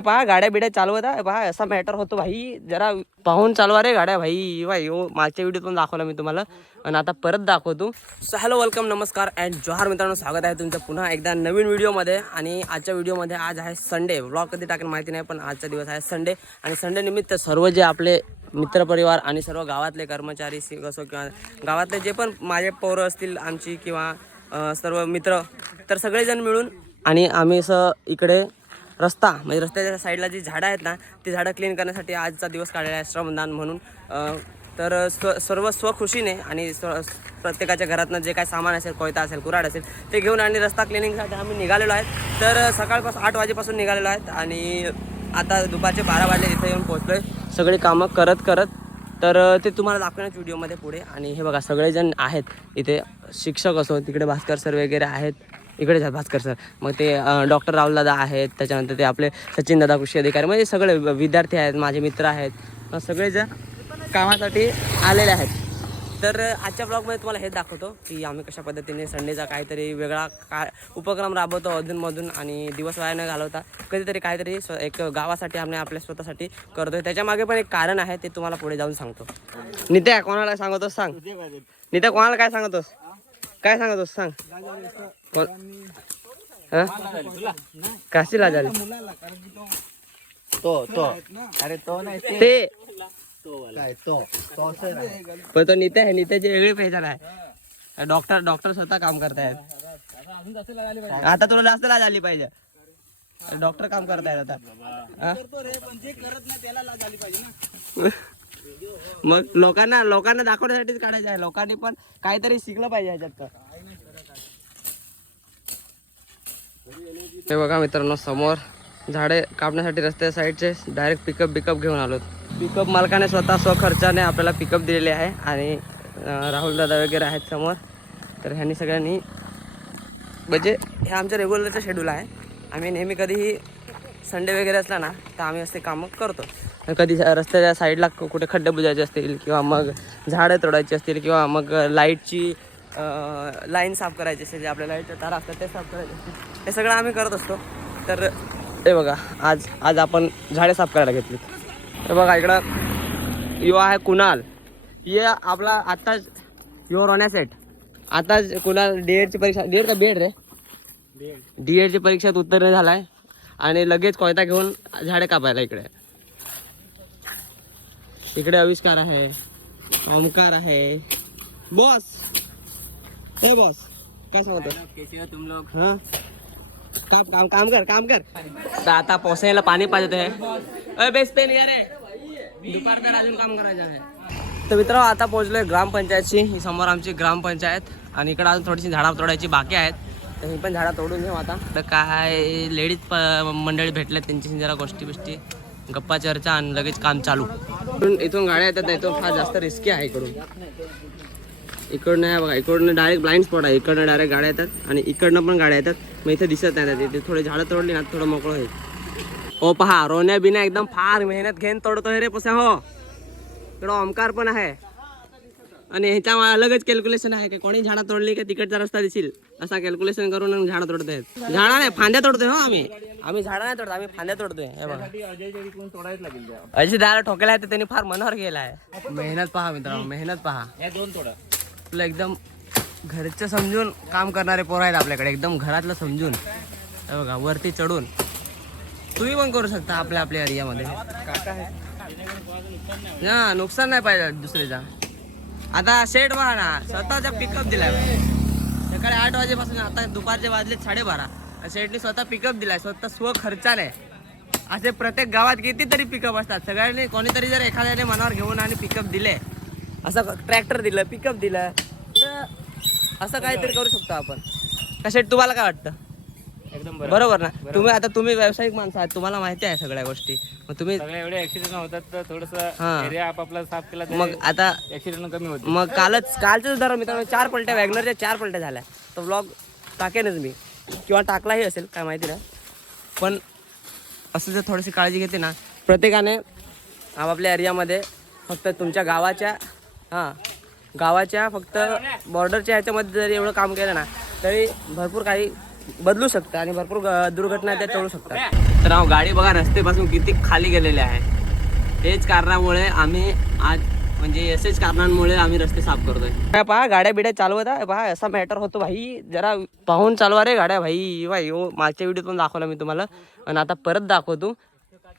पहा गाड्या बिड्या चालवत आहे. पहा असा मॅटर होतो भाई. जरा पाहून चालवा रे गाड्या भाई. भाई हो मागच्या व्हिडिओत पण दाखवला मी तुम्हाला. आणि आता परत दाखवतो. सो हॅलो वेलकम नमस्कार अँड जोहार मित्रांनो स्वागत आहे तुमचं पुन्हा एकदा नवीन व्हिडिओमध्ये आणि आजच्या व्हिडिओमध्ये आज आहे संडे ब्लॉग कधी टाकेल माहिती नाही पण आजचा दिवस आहे संडे आणि संडे निमित्त सर्व जे आपले मित्रपरिवार आणि सर्व गावातले कर्मचारी असो किंवा गावातले जे पण माझे पोरं असतील आमची किंवा सर्व मित्र तर सगळेजण मिळून आणि आम्ही असं इकडे रस्ता म्हणजे रस्त्याच्या साईडला जी झाडं आहेत ना ती झाडं क्लीन करण्यासाठी आजचा दिवस काढलेला आहे श्रमदान म्हणून. तर स्व सर्व स्वखुशीने आणि स्व प्रत्येकाच्या घरातनं जे काय सामान असेल कोयता असेल कुराड असेल ते घेऊन आणि रस्ता क्लिनिंगसाठी आम्ही निघालेलो आहे. तर सकाळपासून आठ वाजेपासून निघालेलो आहेत आणि आता दुपारचे बारा वाजले तिथे येऊन पोहोचलो आहे सगळी कामं करत करत तर ते तुम्हाला दाखवण्याच व्हिडिओमध्ये पुढे. आणि हे बघा सगळेजण आहेत. इथे शिक्षक असो तिकडे भास्कर सर वगैरे आहेत. इकडे जा भास्कर सर. मग ते डॉक्टर राहुल दादा आहेत त्याच्यानंतर ते आपले सचिन दादा कृषी अधिकारी म्हणजे सगळे विद्यार्थी आहेत माझे मित्र आहेत. सगळेजण कामासाठी आलेले आहेत. तर आजच्या ब्लॉगमध्ये तुम्हाला हे दाखवतो की आम्ही कशा पद्धतीने संडेचा काहीतरी वेगळा का उपक्रम राबवतो अधूनमधून आणि दिवस वाया न घालवता. कधीतरी काहीतरी स्व एक गावासाठी आम्ही आपल्या स्वतःसाठी करतोय. त्याच्यामागे पण एक कारण आहे ते तुम्हाला पुढे जाऊन सांगतो. नित्या कोणाला सांगतोस सांग? नित्या कोणाला काय सांगतोस? काय सांग. कोण? हं? काशी लाजाली तो तो. अरे तो नाही ते. तो. तो. पण तो नित्या आहे नित्याची वेगळी पेहचान आहे. डॉक्टर डॉक्टर स्वतः काम करतायत. आता तुला जास्त लाज आली पाहिजे. डॉक्टर काम करतायत आता? मग लोकांना लोकांना दाखवण्यासाठीच काढायचं आहे. लोकांनी पण काहीतरी शिकलं पाहिजे ह्याच्यात हे बघा मित्रांनो समोर झाडे कापण्यासाठी रस्त्या साईडचे डायरेक्ट पिकअप बिकअप घेऊन आलो. पिकअप मालकाने स्वतः स्वखर्चाने आपल्याला पिकअप दिलेले आहे आणि राहुल दादा वगैरे आहेत समोर. तर ह्यांनी सगळ्यांनी म्हणजे हे आमच्या रेग्युलरचं शेड्यूल आहे. आम्ही नेहमी कधीही संडे वगैरे असला ना तर आम्ही असे कामं करतो. कधी रस्त्याच्या साईडला कुठे खड्डे बुजायचे असतील किंवा मग झाडं तोडायची असतील किंवा मग लाईटची लाईन साफ करायची असेल जे आपल्या लाईटच्या तारा असतात ते साफ करायचे असतील. हे सगळं आम्ही करत असतो. तर हे बघा आज आज आपण झाडे साफ करायला घेतली. हे बघा इकडं यो आहे कुणाल. ये आपला आत्ताच यो रोण्यासेट आताच कुणाल डी एडची परीक्षा डी एड का बेड रे? डी एडची परीक्षेत उत्तीर्ण झालाय. आणि लगेच कोयता घेऊन झाडे कापायला इकडे. इकडे आविष्कार आहे. ओमकार आहे. बॉस! हे बॉस! काय सांगतो तुम लोग हा? काम काम काम कर काम कर. तर आता पोसायला पाणी पाहिजे आहे अय बेसते नाही अरे दुपारकर अजून काम करायचं आहे. तर मित्र आता पोहोचलोय ग्रामपंचायतची ही समोर आमची ग्रामपंचायत आणि इकडं अजून थोडीशी झाडं तोडायची बाकी आहेत. तर ही पण झाडं तोडून घेऊ आता. तर काय लेडीज प मंडळी भेटल्यात त्यांची जरा गोष्टी बिष्टी गप्पा चर्चा आणि लगेच काम चालू. इथून इथून गाड्या येतात ना इथून फार जास्त रिस्की आहे इकडून. इकडनं आहे बघा इकडनं डायरेक्ट ब्लाइंड स्पॉट आहे. इकडनं डायरेक्ट गाड्या येतात आणि इकडनं पण गाड्या येतात. मग इथे दिसत नाही इथे थोडे झाडं तोडली ना थोडं मोकळं होईल. ओ पहा रोण्या बिना एकदम फार मेहनत घेऊन तोडतोय रे पसा हो. इकडं ओमकार पण आहे. आणि ह्याच्या अलगच कॅल्क्युलेशन आहे की कोणी झाडं तोडली की तिकडचा रस्ता दिसेल? असा कॅल्क्युलेशन करून झाडं तोडतोय झाडा नाही फांद्या तोडतोय हो आम्ही. आम्ही झाडं नाही तोडतो आम्ही फांद्या तोडतोय. हे बघा. त्या अशी दारा ठोकेला आहे तर त्यांनी फार मनावर गेला आहे. मेहनत पहा मित्रांनो मेहनत पहा. या दोन तोडा. आपलं एकदम घरचं समजून काम करणारे पोरं आहेत आपल्याकडे एकदम घरातलं समजून. हे बघा वरती चढून. तुम्ही पण करू शकता आपल्या आपल्या एरियामध्ये हा नुकसान नाही पाहिजे दुसरीचा. आता शेड पहा ना स्वतःचा पिकअप दिलाय. सकाळी आठ वाजेपासून आता दुपारचे वाजले साडेबारा. शेडने स्वतः पिकअप दिलाय. स्वतः स्व खर्चाने. असे प्रत्येक गावात कितीतरी पिकअप असतात. सगळ्यांनी कोणीतरी जर एखाद्याने मनावर घेऊन आणि पिकअप दिले असं ट्रॅक्टर दिलं पिकअप दिलं तर असं काहीतरी करू शकतो आपण. कशा तुम्हाला काय वाटतं? एकदम बरोबर. ना? तुम्ही आता तुम्ही व्यावसायिक माणसं आहात तुम्हाला माहिती आहे सगळ्या गोष्टी. मग तुम्ही एवढे ऍक्सिडेंट होतात तर थोडस हा. एरिया आपापला साफ केला मग आता ऍक्सिडेंट कमी होते मग कालच कालच उदाहरण मित्रांनो चार पलट्या वॅगनरच्या चार पलट्या झाल्या. तो ब्लॉग टाकेनच मी. किंवा टाकलाही असेल काय माहिती नाही पण असं जर थोडीशी काळजी घेते ना प्रत्येकाने आपापल्या एरियामध्ये फक्त तुमच्या गावाच्या हां गावाच्या फक्त बॉर्डरच्या ह्याच्यामध्ये जरी एवढं काम केलं ना तरी भरपूर काही बदलू शकतं आणि भरपूर दुर्घटना त्या टळू शकतात. तर अहो, गाडी बघा रस्त्यापासून किती खाली गेलेले आहे. हेच कारणामुळे आम्ही आज म्हणजे असेच कारणांमुळे आम्ही रस्ते साफ करतोय. पहा गाड्या बिड्या चालवत आहे. पहा असा मॅटर होतो भाई. जरा पाहून चालवा रे गाड्या भाई. भाई हो मागच्या व्हिडिओत पण दाखवला मी तुम्हाला. आणि आता परत दाखवतो.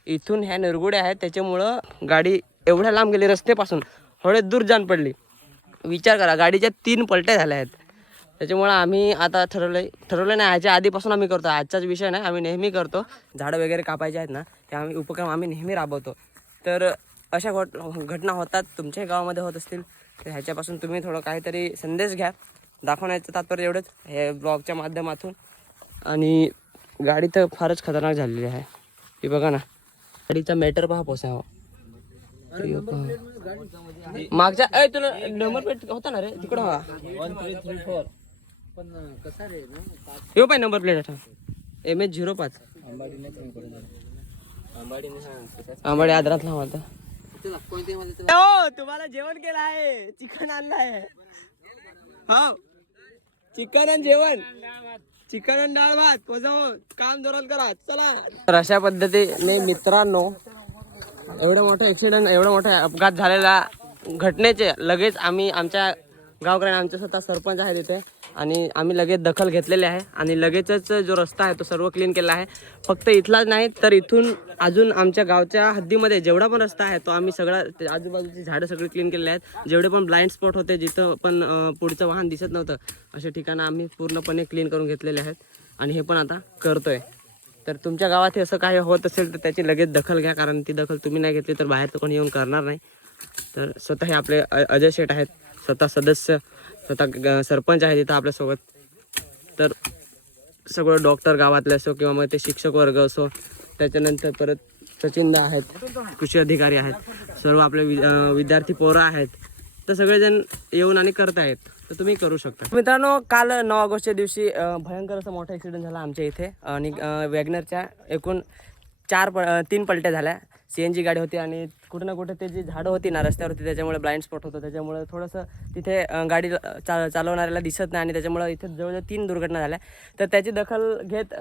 इथून ह्या निरगुड्या आहेत. त्याच्यामुळं गाडी एवढ्या लांब गेली रस्त्यापासून. थोडे दूर जाण पडली. विचार करा गाडीच्या तीन पलट्या झाल्या आहेत. त्याच्यामुळं आम्ही आता ठरवलं ठरवलं नाही ह्याच्या आधीपासून आम्ही करतो. आजचाच विषय नाही आम्ही नेहमी करतो. झाडं वगैरे कापायचे आहेत ना ते आम्ही उपक्रम आम्ही नेहमी राबवतो. तर अशा घट घटना होतात तुमच्याही गावामध्ये होत असतील तर ह्याच्यापासून तुम्ही थोडं काहीतरी संदेश घ्या. दाखवण्याचं तात्पर्य एवढंच. हे ब्लॉगच्या माध्यमातून. आणि गाडी तर फारच खतरनाक झालेली आहे. ही बघा ना. गाडीचा मॅटर पहा मागच्या ए तुला नंबर प्लेट होता ना रे? तिकडं हा वन थ्री थ्री फोर पण कसा रे येऊ पाय नंबर प्लेट आता. एम एच झिरो पाच. आंबाडी आदरात लावा आता. हो तुम्हाला जेवण केलं आहे. चिकन आणलं आहे हो. चिकन आणि जेवण. चिकन आणि डाळ भात. काम जोरात करा. चला. तर अशा पद्धतीने मित्रांनो एवढा मोठा ऍक्सिडेंट एवढा मोठा अपघात झालेला घटनेचे लगेच आम्ही आमच्या गावकऱ्यांना आमचे स्वतः सरपंच आहेत इथे. आणि आम्ही लगेच दखल घेतलेली आहे. आणि लगेचच जो रस्ता आहे तो सर्व क्लीन केला आहे. फक्त इथलाच नाही तर इथून अजून आमच्या गावच्या हद्दीमध्ये जेवढा पण रस्ता आहे तो आम्ही सगळा ते आजूबाजूची झाडं सगळी क्लीन केलेले आहेत. जेवढे पण ब्लाइंड स्पॉट होते जिथं पण पुढचं वाहन दिसत नव्हतं अशा ठिकाणं आम्ही पूर्णपणे क्लीन करून घेतलेले आहेत. आणि हे पण आता करतोय. तर तुमच्या गावात हे असं काही होत असेल तर त्याची लगेच दखल घ्या कारण ती दखल तुम्ही नाही घेतली तर बाहेर तर कोणी येऊन करणार नाही. तर स्वतः हे आपले अ- अजय शेठ आहेत स्वतः सदस्य. स्वतः सरपंच आहे तिथं आपल्यासोबत. तर सगळं डॉक्टर गावातले असो किंवा मग ते शिक्षक वर्ग असो त्याच्यानंतर परत सचिनदा आहेत कृषी अधिकारी आहेत सर्व आपले वि- विद्यार्थी पोरं आहेत. तर सगळेजण येऊन आणि करतायत. तर तुम्ही करू शकता. मित्रांनो काल नऊ ऑगस्टच्या दिवशी भयंकर असा मोठा ॲक्सिडेंट झाला आमच्या इथे. आणि वॅगनरच्या एकूण चार प तीन पलट्या झाल्या. सी एन जी गाडी होती आणि कुठं ना कुठं ते जी झाडं होती ना रस्त्यावरती त्याच्यामुळे ब्लाइंड स्पॉट होतं. त्याच्यामुळे थोडंसं तिथे गाडी चा चालवणाऱ्याला दिसत नाही आणि त्याच्यामुळे इथे जवळजवळ तीन दुर्घटना झाल्या. तर त्याची दखल घेत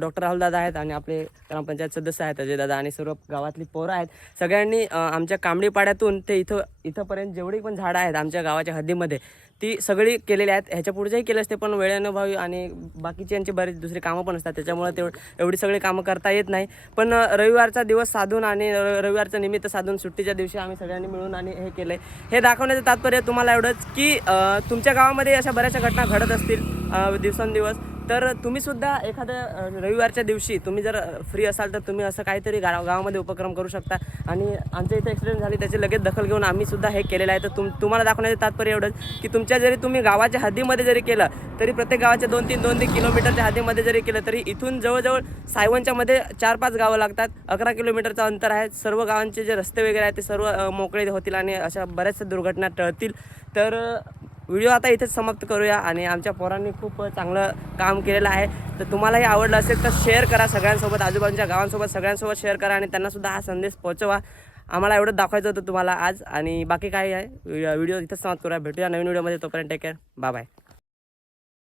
डॉक्टर राहुल दादा आहेत आणि आपले ग्रामपंचायत सदस्य आहेत अजय दादा आणि सर्व गावातली पोरं आहेत. सगळ्यांनी आमच्या कांबडीपाड्यातून ते इथं इथंपर्यंत जेवढी पण झाडं आहेत आमच्या गावाच्या हद्दीमध्ये ती सगळी केलेली आहेत. ह्याच्या पुढच्याही केले असते पण वेळेअनुभवी आणि बाकीचे यांचे बरीच दुसरी कामं पण असतात. त्याच्यामुळे तेव एवढी सगळी कामं करता येत नाही. पण रविवारचा दिवस साधून आणि र- रविवारचं निमित्त साधून सुट्टीच्या दिवशी आम्ही सगळ्यांनी मिळून आणि हे केलं हे दाखवण्याचं तात्पर्य तुम्हाला एवढंच की तुमच्या गावामध्ये अशा बऱ्याचशा घटना घडत असतील दिवसेंदिवस. तर तुम्ही सुद्धा एखाद्या रविवारच्या दिवशी तुम्ही जर फ्री असाल तर तुम्ही असं काहीतरी गाव गावामध्ये उपक्रम करू शकता. आणि आमच्या इथे ॲक्सिडेंट झाली त्याची लगेच दखल घेऊन आम्ही सुद्धा हे केलेलं आहे. तर तुम तुम्हाला दाखवण्याचं तात्पर्य एवढंच की तुमच्या जरी तुम्ही गावाच्या हद्दीमध्ये जरी केलं तरी प्रत्येक गावाच्या दोन तीन दोन तीन किलोमीटरच्या हद्दीमध्ये जरी केलं तरी इथून जवळजवळ सायवनच्या मध्ये चार पाच गावं लागतात. अकरा किलोमीटरचं अंतर आहे. सर्व गावांचे जे रस्ते वगैरे आहेत ते सर्व मोकळे होतील आणि अशा बऱ्याचशा दुर्घटना टळतील. तर व्हिडिओ आता इथेच समाप्त करूया आणि आमच्या पोरांनी खूप चांगलं काम केलेलं आहे. तर तुम्हालाही आवडलं असेल तर शेअर करा सगळ्यांसोबत आजूबाजूच्या गावांसोबत सगळ्यांसोबत शेअर करा आणि त्यांनासुद्धा हा संदेश पोहोचवा. आम्हाला एवढंच दाखवायचं होतं तुम्हाला आज आणि बाकी काय आहे. व्हिडिओ इथेच समाप्त करूया. भेटूया नवीन व्हिडिओमध्ये. तोपर्यंत टेक केअर बाय